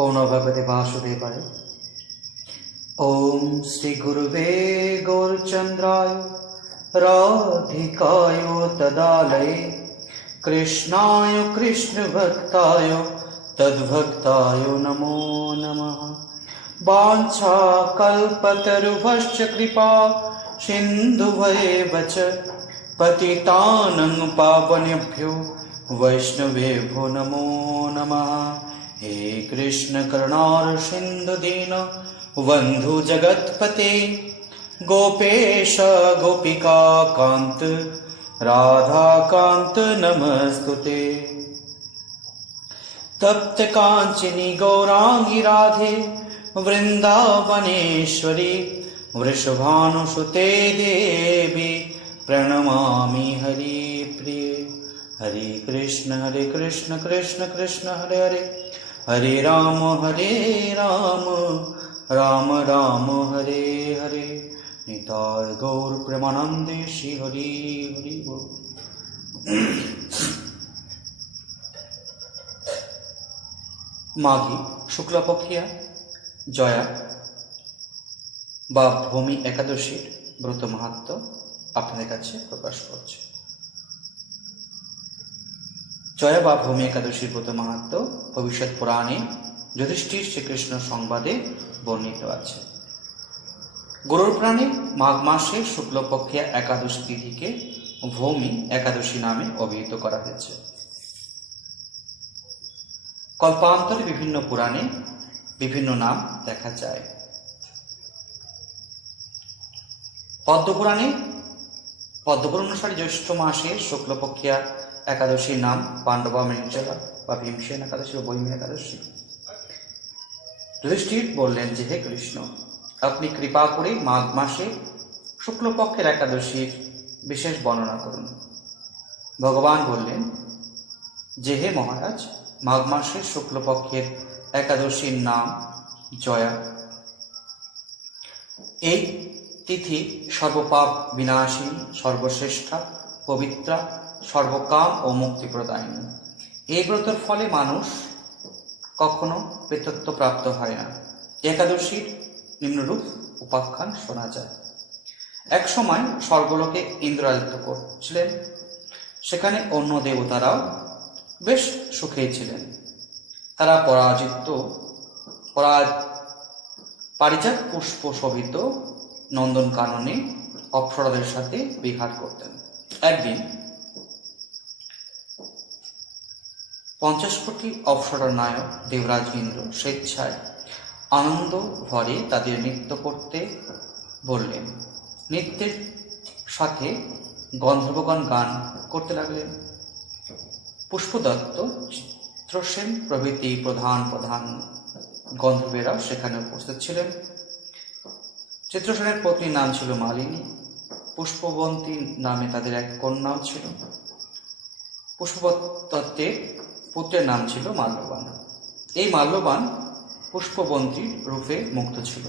ओम नमो भगवते वासुदेवाय। ओम श्री गुरुवे गौरचंद्राय राधिकाय तदालये कृष्णाय कृष्ण भक्ताय तद्भक्ताय नमो नमः। वाञ्छा कल्पतरुभश्च कृपा सिन्धुभैव च पतितानं पावनेभ्यो वैष्णवेभ्यो नमो नमः। हे कृष्ण करुणार सिंधु दीन बंधु जगतपते गोपेश गोपिका कांत राधा कांत नमस्तुते। तप्त कांचनी गौरांगी राधे वृंदावनेश्वरी वृषभानुसुते देवी प्रणमामि हरिप्रिये। हरे कृष्ण कृष्ण कृष्ण हरे हरे हरे राम राम राम हरे हरे। निताय गौर प्रेमानंदे श्री हरि हरि बोल। মাঘী শুক্লপক্ষিয়া জয়া বা ভূমি একাদশীর ব্রত মাহাত্ম্য আপনাদের কাছে প্রকাশ করছে। জয়া বা ভূমি একাদশীর ব্রত মাহাত্ম্য ভবিষ্যৎ পুরাণে যুধিষ্ঠির শ্রীকৃষ্ণ সংবাদে বর্ণিত আছে। গরুড় পুরাণে মাঘ মাসে শুক্লপক্ষিয়া একাদশী তিথিকে ভৌমি একাদশী নামে অভিহিত করা হয়েছে। কল্পান্তরে বিভিন্ন পুরাণে বিভিন্ন নাম দেখা যায়। পদ্মপুরাণ অনুসারে জ্যৈষ্ঠ মাসে শুক্লপক্ষিয়া একাদশীর নাম পাণ্ডবা মৃঞ্জলা বা ভীমসেন একাদশী বা বৈমী একাদশী। যুধিষ্ঠির বললেন যে, হে কৃষ্ণ, আপনি কৃপা করে মাঘ মাসে শুক্লপক্ষের একাদশীর বিশেষ বর্ণনা করুন। ভগবান বললেন যে, হে মহারাজ, মাঘ মাসের শুক্লপক্ষের একাদশীর নাম জয়া। এই তিথি সর্বপাপ বিনাশিনী, সর্বশ্রেষ্ঠা, পবিত্রা, সর্বকাম ও মুক্তি প্রদায়িনী। এই ব্রতের ফলে মানুষ কখনো প্রেতত্ব প্রাপ্ত হয় না। একাদশীর নিম্নরূপ উপাখ্যান শোনা যায়। এক সময় স্বর্গলোকে ইন্দ্র রাজত্ব করছিলেন। সেখানে অন্য দেবতারাও বেশ সুখেই ছিলেন। তারা পারিজাত পুষ্প শোভিত নন্দন কাননে অপ্সরাদের সাথে বিহার করতেন। একদিন 50 কোটি অপ্সরার নায়ক দেবরাজ ইন্দ্র স্বেচ্ছায় আনন্দ ভরে তাদের নৃত্য করতে বললেন। নৃত্যের সাথে গন্ধর্বগণ গান করতে লাগলেন। পুষ্পদত্ত, চিত্রসেন প্রভৃতি প্রধান গন্ধর্বেরা সেখানে উপস্থিত ছিলেন। চিত্রসেনের পত্নীর নাম ছিল মালিনী। পুষ্পবন্তী নামে তাদের এক কন্যাও ছিল। পুষ্পদত্তের পুত্রের নাম ছিল মাল্যবান। এই মাল্যবান পুষ্পবন্তীর রূপে মুগ্ধ ছিল।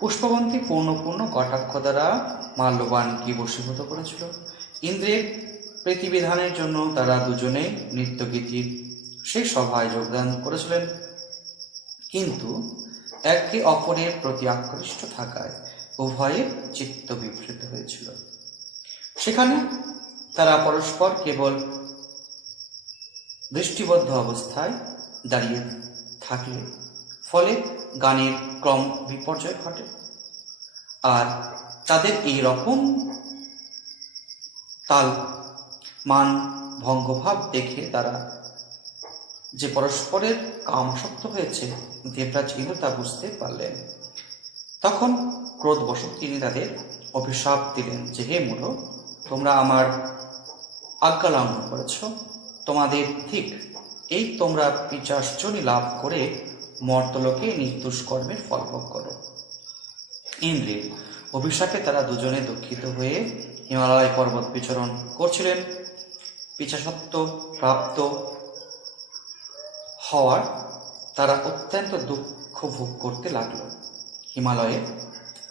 পুষ্পবন্তী পূর্ণ কটাক্ষ দ্বারা মাল্যবানকে বশীভূত করেছিল। ইন্দ্রের প্রীতিবিধানের জন্য তারা দুজনেই নৃত্যগীতির সেই সভায় যোগদান করেছিলেন, কিন্তু একে অপরের প্রতি আকৃষ্ট থাকায় উভয়ের চিত্ত বিভ্রান্ত হয়েছিল। সেখানে তারা পরস্পর কেবল দৃষ্টিবদ্ধ অবস্থায় দাঁড়িয়ে থাকলে ফলে গানের ক্রম বিপর্যয় ঘটে। আর তাদের এই রকম তাল মান ভঙ্গভাব দেখে তারা যে পরস্পরের কামাসক্ত হয়েছে, দেবরাজ ইন্দ্র তা বুঝতে পারলেন। তখন ক্রোধবশত তিনি তাদের অভিশাপ দিলেন যে, হে মূঢ়, তোমরা আমার আজ্ঞা লঙ্ঘন করেছ। তোমাদের ঠিক এই তোমরা পিশাচযোনি লাভ করে মর্তলোকে নিজ দুষ্কর্মের ফল ভোগ করো। ইন্দ্রের অভিশাপে তারা দুজনে দুঃখিত হয়ে হিমালয় পর্বত বিচরণ করছিলেন। পিশাচত্ব প্রাপ্ত হওয়ার তারা অত্যন্ত দুঃখ ভোগ করতে লাগল। হিমালয়ে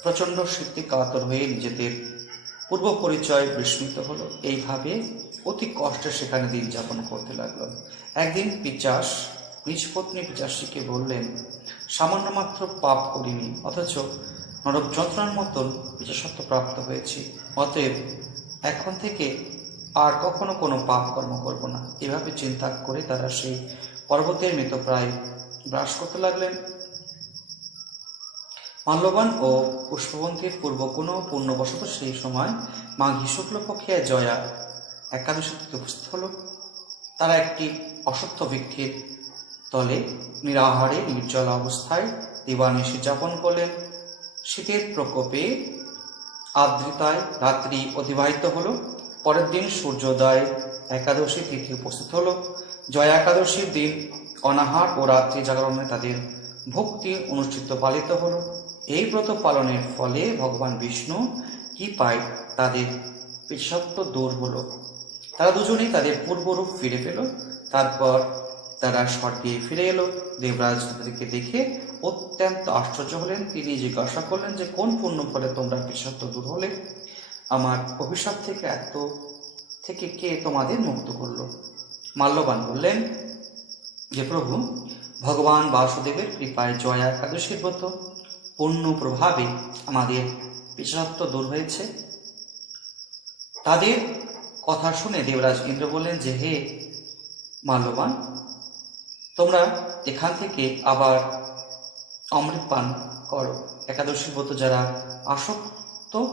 প্রচণ্ড শীতে কাতর হয়ে নিজেদের পূর্ব পরিচয় বিস্মৃত হলো। এইভাবে অতি কষ্টে সেখানে দিন যাপন করতে লাগলো। একদিন পিশাচ নিজ পত্নী পিতাশ্রীকে বললেন, সামান্য মাত্র পাপ করিনি, অথচ নরক যন্ত্রণার মতন পিতাসত্ব প্রাপ্ত হয়েছি। অতএব এখন থেকে আর কখনো কোনো পাপ কর্ম করব না। এভাবে চিন্তা করে তারা সেই পর্বতের মতো প্রায় ব্রাশ করতে লাগলেন। মাল্যবান ও পুষ্পবন্তীর পূর্ব কোনো পূর্ণবশত সেই সময় মাঘী শুক্লপক্ষে জয়া একাদশী তিথি উপস্থিত হল। তারা একটি অশ্বত্থ বৃক্ষের তলে নিরাহারে নির্জল অবস্থায় দিবানিশি যাপন করলেন। শীতের প্রকোপে আর্দ্রতায় রাত্রি অতিবাহিত হল। পরের দিন সূর্যোদয় একাদশী তিথি উপস্থিত হল। জয়া একাদশীর দিন অনাহার ও রাত্রি জাগরণে তাদের ভক্তি অনুষ্ঠিত পালিত হল। এই ব্রত পালনের ফলে ভগবান বিষ্ণু কি পায়, তাদের পিতৃসত্ব দূর হল। তারা দুজনেই তাদের পূর্বরূপ ফিরে পেল। তারপর তারা স্বর্গে ফিরে এলো। দেবরাজ তাদেরকে দেখে অত্যন্ত আশ্চর্য হলেন। তিনি জিজ্ঞাসা করলেন যে, কোন পুণ্য ফলে তোমরা পিতৃসত্ব দূর হলে? আমার অভিশাপ থেকে কে তোমাদের মুক্ত করল? মাল্যবান বললেন যে, প্রভু, ভগবান বাসুদেবের কৃপায় জয়া একাদশীর ব্রত পুণ্য প্রভাবে আমাদের পিতৃসত্ব দূর হয়েছে। তাদের কথা শুনে দেবরাজ ইন্দ্র বললেন যে, হে মাল্যবান, তোমরা এখান থেকে আবার অমৃত পান করো। একাদশী ব্রত যারা আসক্ত,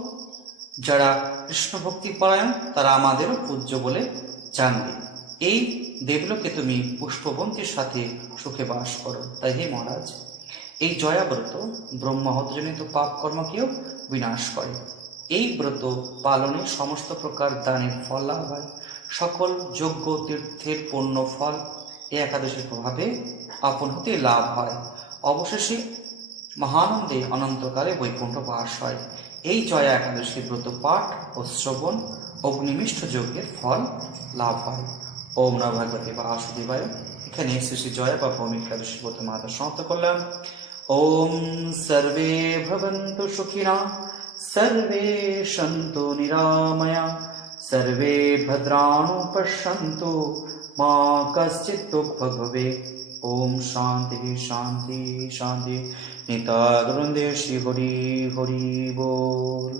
যারা কৃষ্ণ ভক্তি পরায়ণ, তারা আমাদেরও পূজ্য বলে জানবে। এই দেবলোকে তুমি পুষ্পবন্তীর সাথে সুখে বাস করো। তাই হে মহারাজ, এই জয়া ব্রত ব্রহ্মহত্যজনিত পাপ কর্মকেও বিনাশ করে। এই ব্রত পালনে সমস্ত প্রকার দানের ফল লাভ হয়। সকল যজ্ঞ তীর্থের পুণ্য ফল এই একাদশীর প্রভাবে আপন হতে লাভ হয়। অবশেষে মহানন্দে অনন্তকালে বৈকুণ্ঠ বাস হয়। এই জয়া একাদশী ব্রত পাঠ ও শ্রবণ অগ্নিমিষ্ট যজ্ঞের ফল লাভ হয়। ওম নমঃ ভগবতে বাসুদেবায়। এখানে শ্রী শ্রী জয়া বা ভৌমিক একাদশী ব্রত মাহাত্ম্য সমাপ্ত করলাম। ওম সর্বে ভবন্তু সুখিনা, সর্বে সন্তু নিরাময়া, সর্বে ভদ্রাণি পশ্যন্তু, মা কশ্চিৎ দুঃখভাগ্ ভবেৎ। ওম শান্তি শান্তি শান্তি। নিতাই গৌর শ্রী হরি হরি बोल।